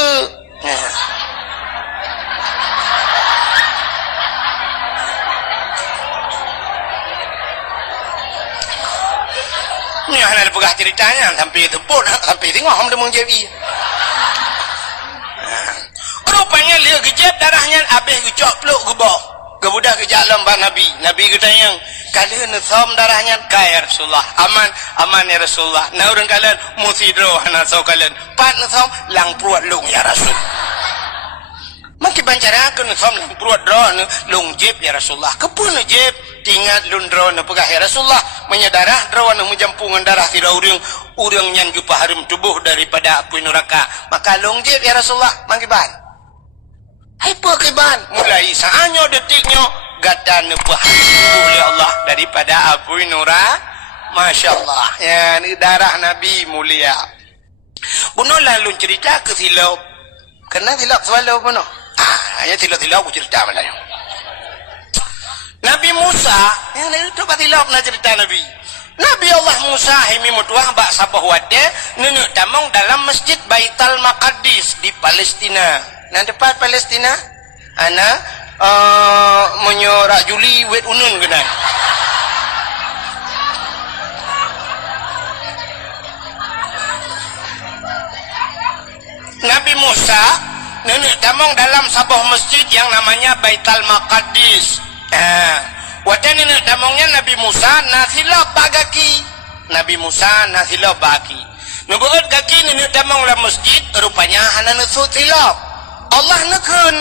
ni hana pegah ceritanya sampai tepuk sampai tengok hang demang jebi rupanya dia gejab darahnya habis gecok peluk gebok kebudak ke jalan bang Nabi katanya kalian som darahnya kaya Rasulullah aman ya Rasulullah nah orang kalian musidro hana so kalian pat som lang pruat lung ya Rasul makin bancara ke som lang pruat dron lung jib ya Rasulullah kepun jib tinggal lundro na pegah ya Rasulullah menyadarah drawan menjampungan darah tidak urang nyan gepah harum tubuh daripada api neraka maka lung jib ya Rasulullah mangkiban hai pekiban mulai saanyo detiknya gata nepah oleh Allah daripada api neraka Masya Allah ya ni darah Nabi mulia bunuh lalu cerita ke silau kena silap selalu bunuh hanya silap aku cerita malah Nabi Musa yang itu batilap na cerita Nabi Allah Musa himi mutuah bak sabah wade nenek tamong dalam masjid Baitul Maqdis di Palestina nah depan Palestina ana menyorak Juli wet unun kena Nabi Musa nenek tamong dalam sabah masjid yang namanya Baitul Maqdis wadah nenek tamongnya Nabi Musa nasilap bagaki Nabi Musa nasilap bagi nubuat kaki nenek tamong la masjid rupanya hana nesut silap Allah nekun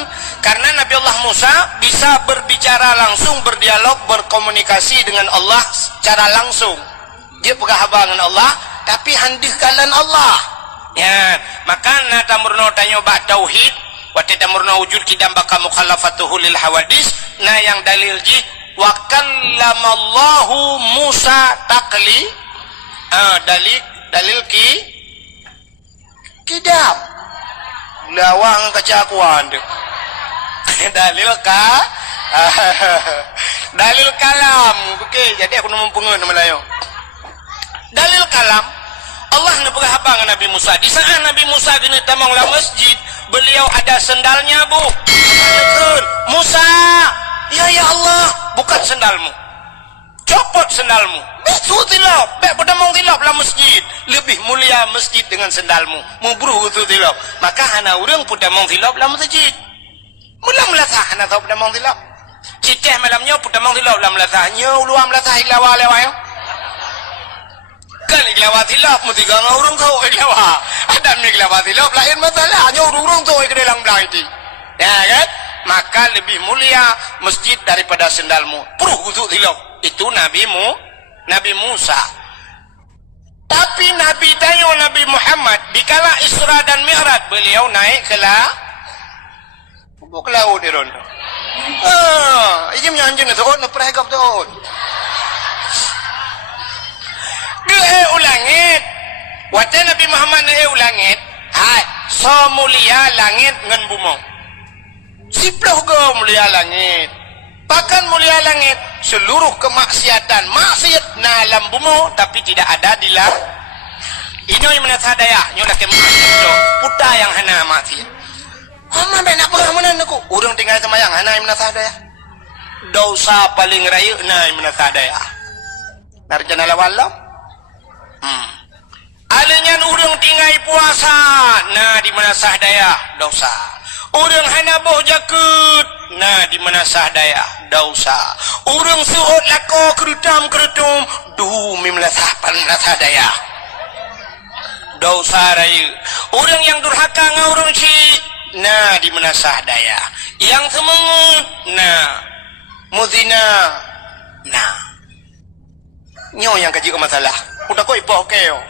karena Nabi Allah Musa bisa berbicara langsung berdialog berkomunikasi dengan Allah secara langsung dia pegah dengan Allah tapi handih kalian Allah ya maka na tamurno tanyo ba tauhid wa tamurno wujud kidam baka mukhallafatuhu lil hawadis nah yang dalil ji wa kallamallahu Musa takli dalil kidam lawang kecakuan dalil dalil kalam oke jadi aku mempengen Melayu dalil kalam Allah nepegah apa dengan Nabi Musa di saat Nabi Musa gini tamang la masjid beliau ada sendalnya bu Musa ya Allah bukan sendalmu copot sendalmu besu tilap bek pedamang tilap la masjid lebih mulia masjid dengan sendalmu mubruh tu tilap maka hana urang pun damang tilap dalam masjid mula melatah hana tahu damang tilap citeh malamnya pun damang tilap dalam melatahnya uluam melatah ilawa lewayo kan ilawa tilap mesti gang urang tahu ilawa ada ni ilawa tilap lain masalahnya urang tahu ke dalam belang itu ya kan maka lebih mulia masjid daripada sendalmu pruh tu tilap itu Nabi Musa. Tapi Nabi tayo Nabi Muhammad dikala Isra dan Mi'raj beliau naik ke laut di rondo. Ijim nyanjung tu na peragap tu. Ge ulangit. Wate Nabi Muhammad na ulangit. Hai, so mulia langit ngan bumi. Siploh go mulia langit. Bahkan mulia langit seluruh kemaksiatan maksiat na alam bumi tapi tidak ada di lah ini yang menasa daya nyola ke maksiat puta yang hana maksiat ama benak pengamanan aku urang tinggal sama yang hana yang menasa daya dosa paling raya na yang menasa daya narjana lawallah alenyan urang tinggal puasa na di menasa daya dosa urang hana boh jakut nah di mana sah daya dosa urang suot lako kerutam duh mimlasah panlasah daya dosa raya urang yang durhaka ngaurang si nah di mana sah daya yang semengut nah muzina nah nyo yang kaji ke masalah udah kau ipoh keo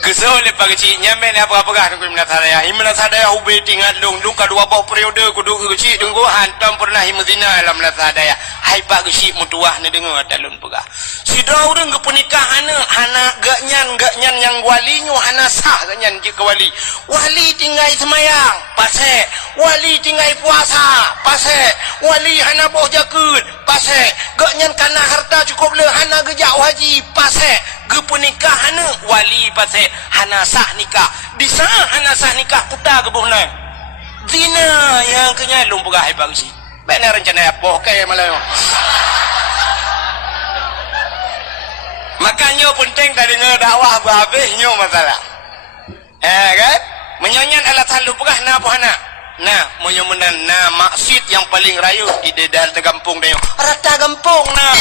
Kesel lepas kecil nyampe ni apa-apa kan menasa daya. Menasa daya ube tinggal lung kedua bawah periode kudu kecil tunggu hantam pernah himazina dalam menasa daya. Hai pak kecil mutuah ni dengar dalun pegah. Sidra urang ke pernikahan hana gaknyan yang walinyo hana sah gaknyan ke wali. Wali tinggal semayang pasek. Wali tinggal puasa pasek. Wali hana boh jakut pasek. Gaknyan kana harta cukup le hana gejak haji pasek. Ke pernikahan wali pasal hana sah nikah di sana hana sah nikah kuda ke buhna zina yang kenya lumpuh hai bagsi benar rencana apa okey malayo makanya penting tadi dengar dakwah habisnya masalah kan menyanyian alat halu pegah na apa hana nah menyemenan na maksud yang paling rayu di dedal kampung dia rata kampung nah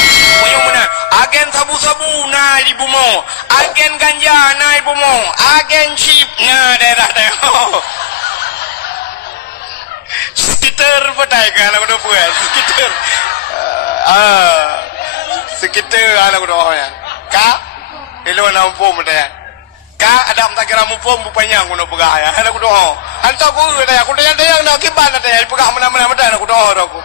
menyemenan agen sabu-sabu na di bumo agen ganja na di bumo agen chip na daerah dia sekitar patai kan aku dah puas sekitar anak udah ya kak ilo nampung mata ka ada tak kira mumpung bupanya aku nak pegah ya aku doa hantar aku dah aku dah nak kiban dah pegah mana-mana dah aku doa aku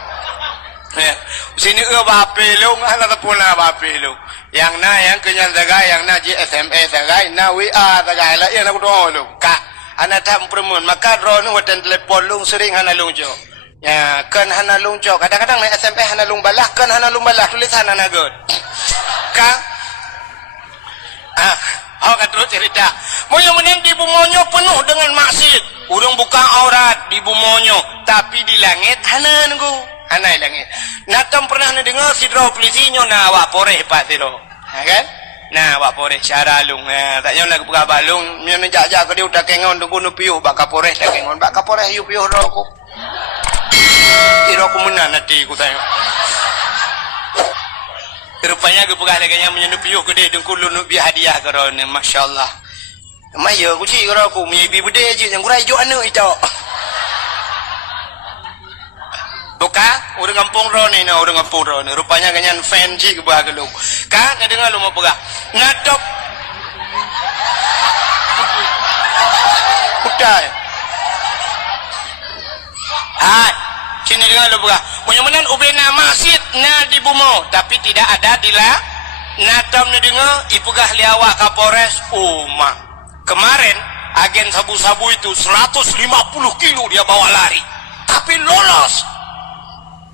ya sini bape lu ngana tapuna bape lu yang na yang kenyan jaga yang na SMS jaga na WA jaga lah ya aku doa lu ka ana tak permun maka drone watan telepon lu sering hana lungjo ya kan hana lungjo kadang-kadang na SMS hana lung balah kan hana lung balah tulisan hana god ka kan terus cerita moyo menang di bumonyo penuh dengan maksiat urang buka aurat di bumonyo tapi di langit hana nunggu hana langit natam pernah dengar sidro polisinyo na awak poreh pak sidro kan nah awak poreh cara lung tak nyon nak buka balung nyon jak-jak ke dia udah kengon tunggu nu piuh bak poreh dah kengon bak poreh yu piuh ro aku iro ku menan nanti ku tanya rupanya ke pegah laganya menyentuh piuh gede dengkul lu bi hadiah karone masyaallah maya ku ci karo aku mi bi bede je yang kurai jo anu itu buka urang kampung ro ni na urang kampung ro ni rupanya ganyan fan ci ke bah lu ka na dengar lu mau pegah ngadop kutai sini dengan lu buka mudah-mudahan ubena masjid na di bumo tapi tidak ada di la natam ni dengar ipegah liawak Kapolres kemarin agen sabu-sabu itu 150 kilo dia bawa lari tapi lolos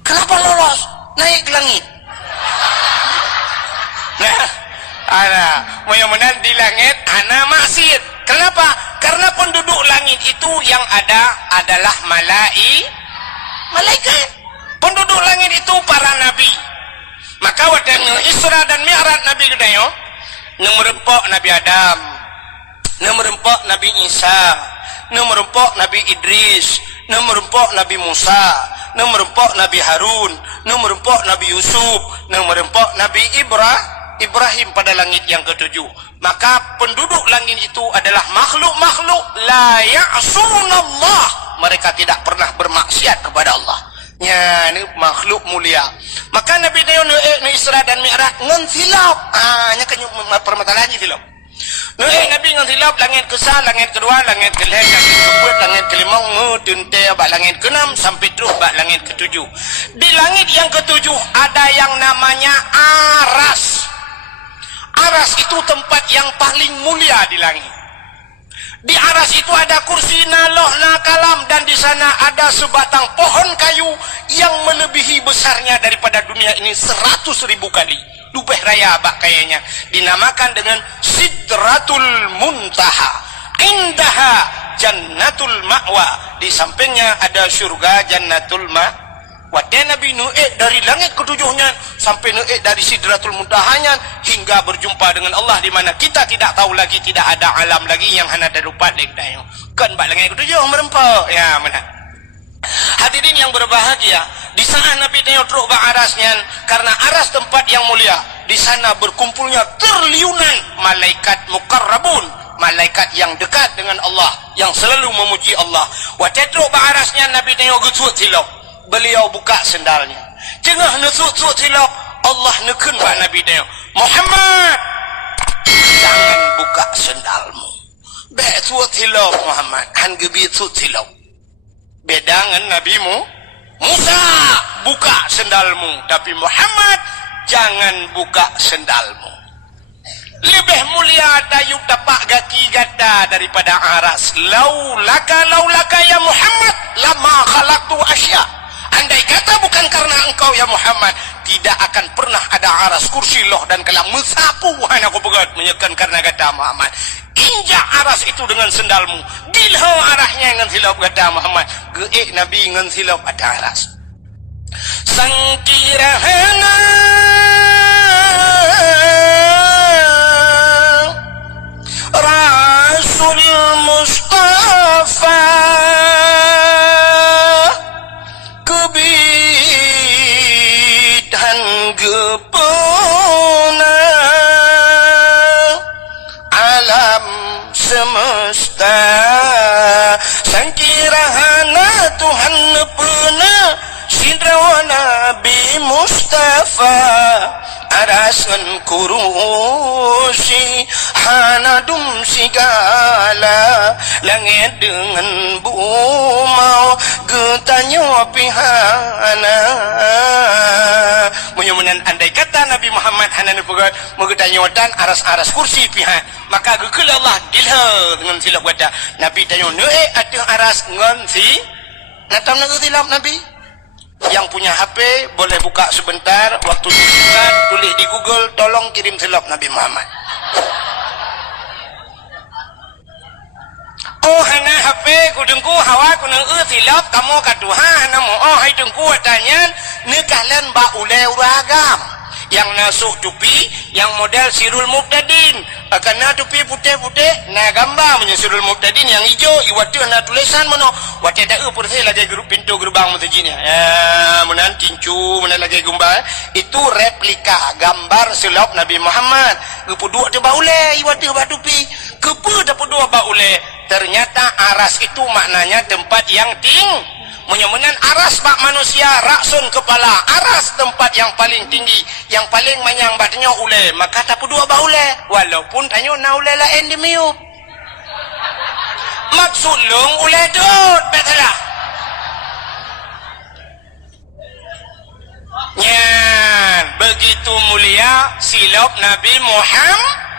kenapa lolos naik ke langit nah ada mudah-mudahan di langit ana masjid kenapa karena penduduk langit itu yang ada adalah malaikat penduduk langit itu para nabi maka waktu Isra dan Mi'raj Nabi gedayo nemrempok Nabi Adam, nemrempok Nabi Isa, nemrempok Nabi Idris, nemrempok Nabi Musa, nemrempok Nabi Harun, nemrempok Nabi Yusuf, nemrempok Nabi Ibrahim pada langit yang ketujuh. Maka penduduk langit itu adalah makhluk-makhluk la ya'sunallah, mereka tidak pernah bermaksiat kepada Allah. Ya, ini makhluk mulia. Maka Nabi tayo ni Isra dan Mi'raj ngan silap. Nya kanyo permasalahan silap. Nabi ngan silap langit ke-1, langit kedua, langit ke-6, langit ke-4, langit ke-5, ngudunte bak langit ke-6 sampai terus bak langit ke-7. Di langit yang ke-7 ada yang namanya Aras. Aras itu tempat yang paling mulia di langit. Di aras itu ada kursi naloh kalam, dan di sana ada sebatang pohon kayu yang melebihi besarnya daripada dunia ini 100.000 kali. Lubeh raya abak kayaknya. Dinamakan dengan Sidratul Muntaha. Indaha Jannatul Ma'wa. Di sampingnya ada surga Jannatul Ma'wa. Wadai Nabi Nu'ik dari langit ketujuhnya sampai Nu'ik dari Sidratul Muntahanya hingga berjumpa dengan Allah, di mana kita tidak tahu lagi, tidak ada alam lagi yang hana terlupat lagi. Kan bak langit ketujuh merempok. Ya mana? Hadirin yang berbahagia, di sana Nabi tengok teruk bak arasnya, karena aras tempat yang mulia. Di sana berkumpulnya triliunan malaikat mukarrabun, malaikat yang dekat dengan Allah, yang selalu memuji Allah. Wadai teruk bak arasnya Nabi tengok gesut silap. Beliau buka sendalnya. Cengah nesuk-suk silap, Allah nekun pak Nabi dia, Muhammad, jangan buka sendalmu. Be'sut silap Muhammad, han gebit sut silap. Bedangan Nabimu Musa, buka sendalmu. Tapi Muhammad, jangan buka sendalmu. Lebih mulia dayuk tapak gaki gata daripada aras. Laulaka ya Muhammad, lama khalaqtu asya. Andai kata bukan karena engkau ya Muhammad, tidak akan pernah ada aras kursi loh dan kalam mensapu hanya aku pegat menyekan karena kata Muhammad. Injak aras itu dengan sendalmu. Gilho arahnya dengan silap kata Muhammad. Geik Nabi dengan silap ada aras. Sangkirahana Rasul Mustafa kebidan gepona alam semesta sangkirahana Tuhan nepena sidrawa Nabi Mustafa arasan kurusi hanadum sigala langit dengan bumau getanyo pihana menyumunan. Andai kata Nabi Muhammad hanan pegat mengetanyo dan aras-aras kursi pihak, maka gekul Allah gilha dengan silap kata Nabi tanyo ne'e atau aras ngansi natam nak silap Nabi. Yang punya HP boleh buka sebentar, waktu tuliskan tulis di Google, tolong kirim silap Nabi Muhammad. Oh hana HP ku dengku hawa ku nang silap kamu katuha hana mo oh hai dengku tanya nekalan ba ule uragam yang nasuk tupi yang model Sirul Muqtadin karena tupi putih-putih na gambar punya Sirul Muqtadin yang hijau iwatu na tulisan mono wate da putih lagi grup pintu gerbang mutajinya ya menan tincu menan lagi gambar itu replika gambar silap Nabi Muhammad kepuduk te baule iwatu ba tupi kepu da puduk baule. Ternyata aras itu maknanya tempat yang tinggi. Menyemenan aras bak manusia raksun kepala, aras tempat yang paling tinggi, yang paling manyang batnya ule, maka tak dua ba ule walaupun tanyo na ule lain di miu maksud long ule dot betala nyan begitu mulia silap Nabi Muhammad.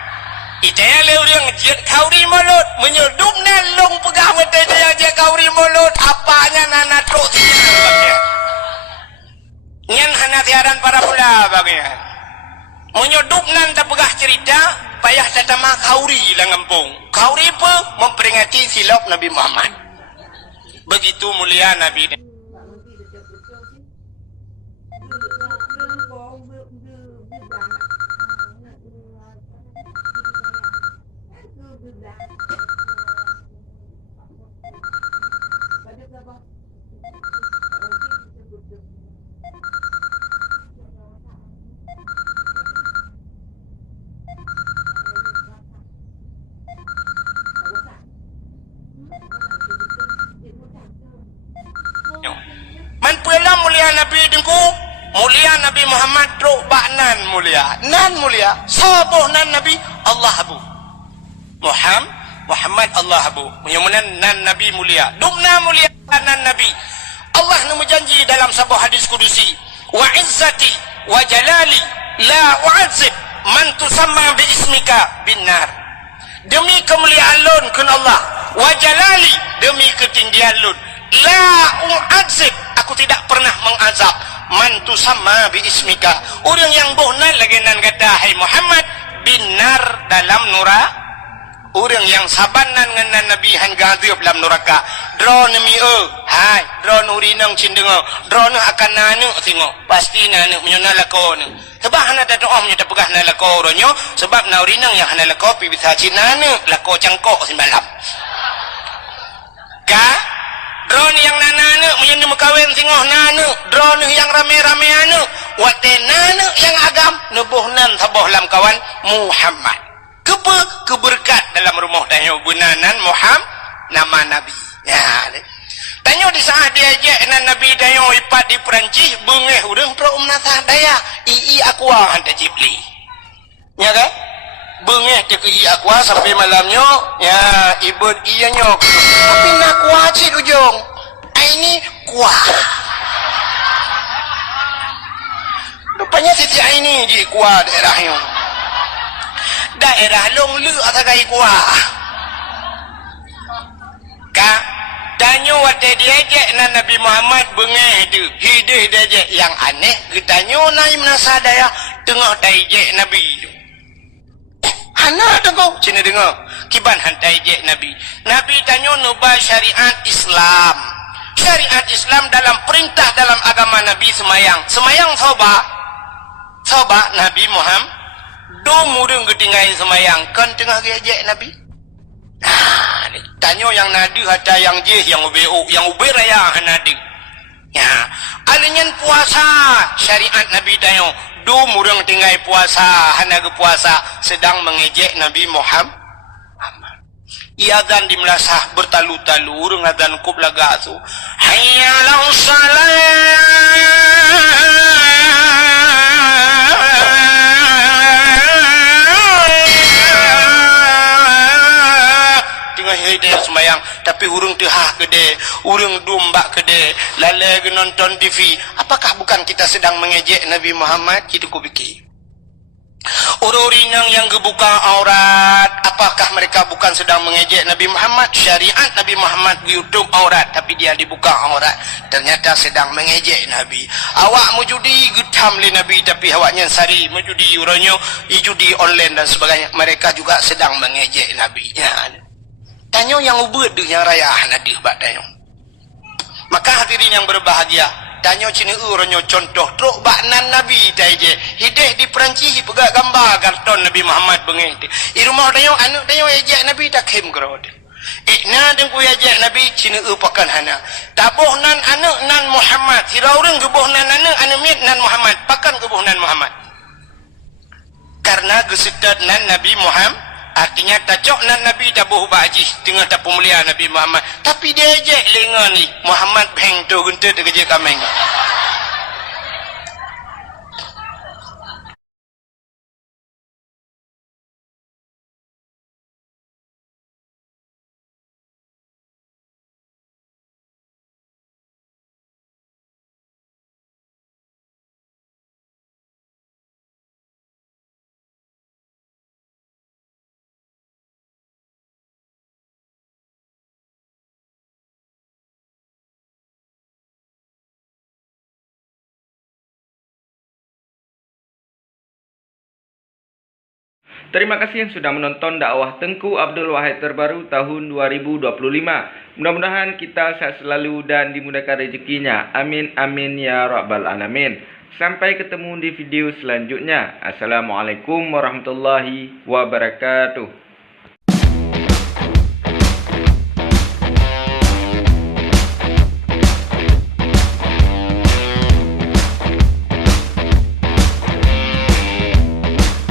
Itaya le orang jet kauri mulut menyedup nelong pegang mata dia je kauri mulut apanya nana tok dia nyan hana tiaran para pula bagian menyedup nan tak pegah cerita payah tatama kauri langampung kauri apa memperingati silap Nabi Muhammad. Begitu mulia Nabi. Nabi dengku mulia Nabi Muhammad truk bak nan mulia sabuh nan Nabi Allah abu Muhammad Allah abu mulia nan Nabi mulia dumna mulia nan Nabi Allah nu janji dalam sebuah hadis kudusi wa izzati wa jalali la u'azzib man tusamma bi ismika binnar demi kemuliaan lun kun Allah wa jalali demi ketinggian lun la u'azzib aku tidak pernah mengazab man tusamma bi ismika orang yang bohnan lagi nan kata hai Muhammad binnar dalam neraka orang yang sabanan dengan Nabi han gadib dalam neraka drone mi hai drone urinang cindengo drone akan nanu tengok pasti nanu menyona lako ni sebab hana ada doa menyata pegah na lako ronyo sebab na urinang yang hana lako pi bisa cinanu lako cangkok semalam ka drone yang nananu menyona mekawin singoh nanu drone yang rame-rame anu wate nanu yang agam nubuhnan saboh lam kawan Muhammad keberkat dalam rumah tanya bunanan Muhammad nama Nabi ya tanya di saat dia ajak nan Nabi tanya ipat di Perancis bengeh urang pro umnatah daya aqua hantar cipli ya kan bengeh ke aqua sampai malamnya ya ibut ianya tapi nak kuacit ujung ini kuah rupanya titik ini di kuah daerahnya daerah long lu atakai kuah ka tanyo wate diajak na Nabi Muhammad bengeh tu hidih diajak yang aneh getanyo naim nasadaya tengah diajak Nabi tu hana tengok cina dengar kiban hantai ajak Nabi tanyo nubah syariat Islam dalam perintah dalam agama Nabi semayang soba Nabi Muhammad do murung ketinggalan semayang kan tengah gejek Nabi tanya yang nadi hata yang jeh yang ube raya nadi ya alinyan puasa syariat Nabi tanya do murung tinggal puasa hana ke puasa sedang mengejek Nabi Muhammad iadzan di melasah bertalu-talu urang adzan kub laga tu hayya ala salat dia semayang tapi urung tehah gede urung domba gede lale nonton TV apakah bukan kita sedang mengejek Nabi Muhammad kita ku fikir orang yang gebuka aurat apakah mereka bukan sedang mengejek Nabi Muhammad syariat Nabi Muhammad YouTube aurat tapi dia dibuka aurat ternyata sedang mengejek Nabi awak mujudi getam le Nabi tapi awaknya sari mujudi uronyo judi online dan sebagainya mereka juga sedang mengejek Nabi ya tanyo yang ubud yang raya nadih bak tanyo maka hadirin yang berbahagia tanyo cina uronyo contoh truk bak nan Nabi taije hideh di Perancis pegak gambar karton Nabi Muhammad bengeng di rumah tanyo anu tanyo ejek Nabi tak kem kerod na dengku ejek Nabi cina pakan hana tabuh nan anu nan Muhammad sira urang gebuh nan anu mit nan Muhammad pakan gebuh nan Muhammad karena gesedat nan Nabi Muhammad artinya tacok nan Nabi tabuh baji tengah tak pemulia Nabi Muhammad tapi dia ejek lengan ni Muhammad beng tu guntur kerja kameng Terima kasih yang sudah menonton dakwah Tengku Abdul Wahid terbaru tahun 2025. Mudah-mudahan kita sehat selalu dan dimudahkan rezekinya. Amin amin ya rabbal alamin. Sampai ketemu di video selanjutnya. Assalamualaikum warahmatullahi wabarakatuh.